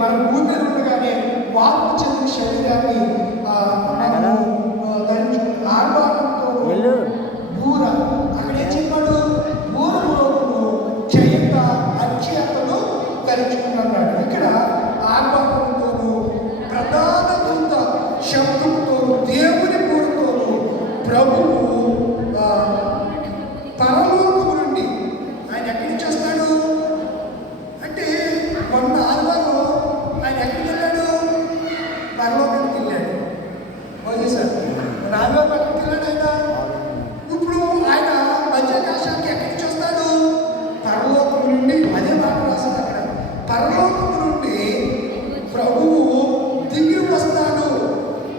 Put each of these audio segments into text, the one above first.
మనం భూమి మీద ఉండగానే మార్పు చెందిన శరీరాన్ని ఆర్భాటంతో బూర అక్కడ ఏం చెప్పాడు? బూరలోను చైత అత్యతను ధరించుకున్నాడు. ఇక్కడ ఆర్భాటంతోను ప్రధాన దూత శబ్దంతోను దేవుని బూరతోను ప్రభువు పరలోకము నుండి ఆయన ఎక్కడి నుంచి వస్తాడు అంటే, మొన్న ఆదివారం ఆయన ఎక్కడికి వెళ్ళాడు? పరలోకానికి వెళ్ళాడు. ఓకే సార్, ఆదివారం ఎక్కడికి వెళ్ళాడు ఆయన? ఇప్పుడు ఆయన మధ్యాకాశానికి ఎక్కడి నుంచి వస్తాడు? పరలోకం నుండి. అదే మాట రాశాడు అక్కడ, పరలోకం నుండి ప్రభువు దిగి వస్తాడు.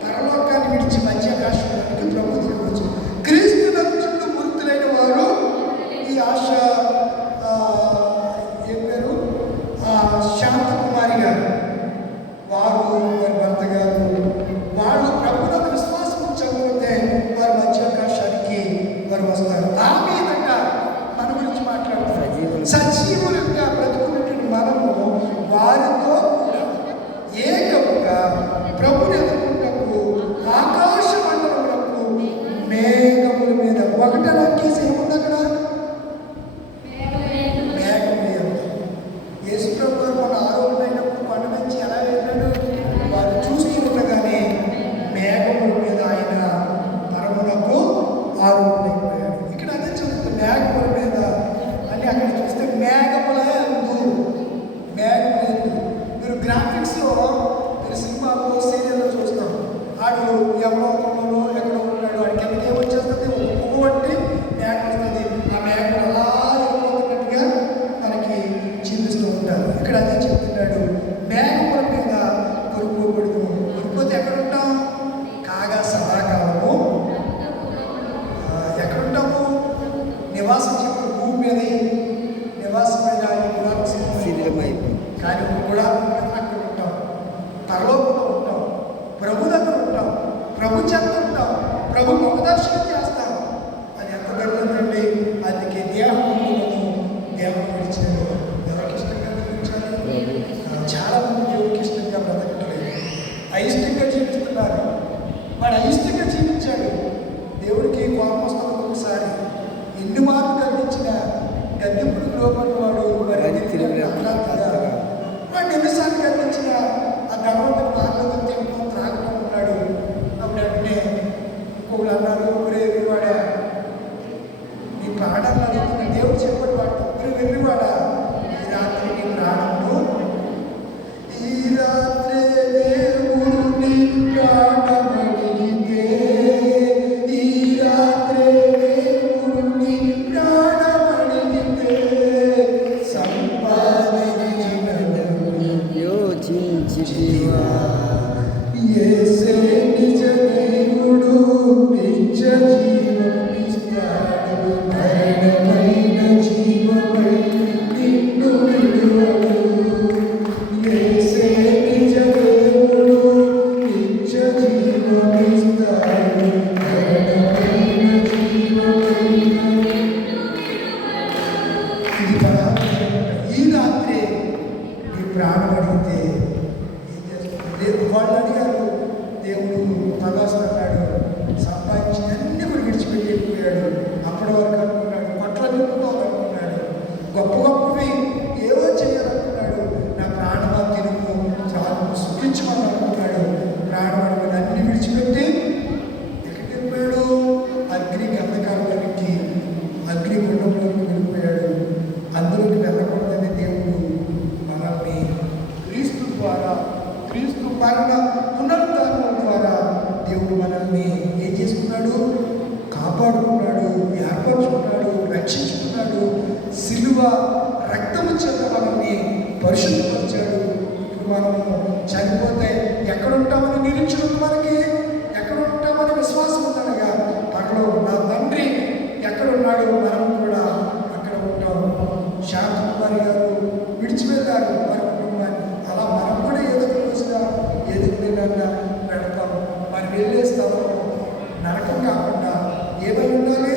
పరలోకాన్ని విడిచి మధ్యాకాశానికి ప్రభు దిగి వచ్చు. క్రీస్తు నందు మృతులైన వారు ఈ ఆశ ఏం పేరు శాంతకుమారి గారు, వారు వారి భర్త గారు, వాళ్ళు ప్రభువులకు విశ్వాసం ఉంచకపోతే వారి మధ్యాకాశానికి వారు వస్తారు. ఆ విధంగా మన గురించి మాట్లాడుతారు. సజీవులుగా బ్రతుకున్నటువంటి మనము వారితో కూడా ఏకముగా ప్రభుని ఎదుర్కొంటకు ఆకాశ మండలములకు మేఘముల మీద ఒకటే నక్కేసి ఏముంది అక్కడ? మేఘం మీద. యేసు ప్రభు మన ఆరోగ్యమైనప్పుడు కొండ నుంచి ఎలా వెళ్ళాడు? వారు చూస్తూ ఉండగానే మేఘముల మీద ఆయన పరమునకు ఆరోగ్యమైపోయాడు. ఇక్కడ అదే చెప్తుంది, మేఘముల మీద అని. అక్కడ చూస్తే మేఘముల యందు, మేఘముల యందు. మీరు గ్రాఫిక్స్లో, మీరు సినిమాలో, సీరియల్లో చూస్తాం. ఆడు యమలోకంలో ఎక్కడో ఉన్నాడు, వాడికి ఎంత ఏమొచ్చేస్తుంది? ఉప్పు వంటి మేఘం వస్తుంది. ఆ మేఘం అలా వెళ్ళిపోతున్నట్టుగా మనకి చూపిస్తూ ఉంటారు. ఇక్కడ అదే చెప్తున్నాడు, మేఘముల మీద కొనుక్కోకూడదు. కొనుక్కోతే ఎక్కడ ఉంటాం? కాగా సదాకాలము ఎక్కడుంటాము? నివాసం చెప్పు భూమి మీద నివాసమైన కానీ కూడా అక్కడ ఉంటాం. పరలోకంలో ఉంటాం, ప్రభు దగ్గర ఉంటాం, ప్రభు చెంత ఉంటాం, ప్రభు ముఖదర్శనం చేస్తాం. అది ఎంత పెరుగుతుందండి. అందుకే దేహములను దేవం విడిచాడు. ఎవరికి ఇష్టంగా జీవించాలి? చాలా మంది దేవుడికి ఇష్టంగా బ్రతకట్లేదు, అయిష్టంగా జీవిస్తున్నారు. వాడు అయిష్టంగా జీవించాడు, దేవుడికి కోపం వస్తుంది. ఒకసారి ఎన్ని మార్లు గద్దించిన గద్దెప్పుడు లోపల వాడు వాడు ఎన్నిసార్లు గద్దించిన ఆ ధర్మంతుడు మాటలు తినడం త్రాగడం ఉన్నాడు. అప్పుడు అంటే ఇంకొకరు అన్నారు, ఒరే వెర్రివాడా, నీ ప్రాణాలు అడుగుతున్న దేవుడు చెప్పాడు వాడు, ఒరే వెర్రివాడా, ఈ రాత్రి నీ ప్రాణము, ఈ రాత్రి దేవుడు నీ ప్రాణమడిగితే, ఈ రాత్రి దేవుడు నీ ప్రాణమడిగితే యోచించితివా? యేసే నిజ దేవుడు, నిత్య జీవమిస్తాడు, మరణమైన జీవమై నిన్ను విడువడు. యేసే నిజ దేవుడు, నిత్య జీవమిస్తాడు, మరణమైన జీవమై. ఇది ఈ రాత్రి నీ ప్రాణం అడిగితే ఏం చేస్తుంది? వాళ్ళు అడిగారు, దేవుడు తగాసు అన్నాడు, సంపాదించి అన్ని కూడా విడిచిపెట్టి వెళ్ళిపోయాడు. అప్పటి వరకు అనుకున్నాడు, పట్ల నింపుకోవాలనుకున్నాడు, గొప్ప గొప్పవి ఏవో చేయాలనుకున్నాడు. నా ప్రాణమా తిరుగు, చాలా సుఖించుకోవాలి అనుకున్నాడు. ప్రాణం అడుగుని అన్ని విడిచిపెట్టి ఎక్కడికి వెళ్ళిపోయాడు? అగ్ని గంధకాలకి, అగ్ని గుండంలోకి వెళ్ళిపోయాడు. అందులోకి వెళ్ళకూడదని దేవుడు మనల్ని క్రీస్తు ద్వారా, క్రీస్తు మరణ పునరుద్ధానం ద్వారా దేవుడు మనల్ని ఏం చేసుకున్నాడు? కాపాడుకున్నాడు, ఏర్పరచుకున్నాడు, రక్షించుకున్నాడు. సిలువ రక్తము చేత మనల్ని పరిశుద్ధపరిచాడు. ఇప్పుడు మనము చనిపోతే ఎక్కడుంటామని నిరీక్షణ మనకి, ఎక్కడుంటామని విశ్వాసం ఉందనగా పరలో నా తండ్రి ఎక్కడున్నాడు, మనం కూడా అక్కడ ఉంటాం. శాంతకుమారి గారు విడిచిపెట్టారు వారి కుటుంబాన్ని. అలా మనం కూడా ఏదో రోజుగా ఎదుగుదల పెడతాం. మరి వెళ్ళే స్థలం నరకం కాకుండా ఏమై ఉండాలి?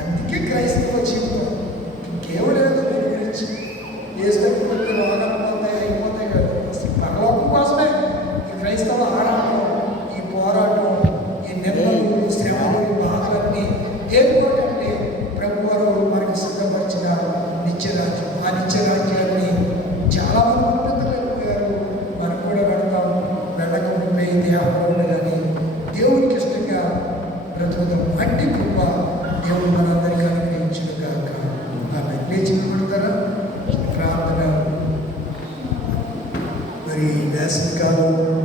అందుకే క్రైస్తవ జీవితం కేవలం ఏదో గురించి ఏ స్థలం రోగాలు పోతాయి అయిపోతాయి కదా. వేసవికాలం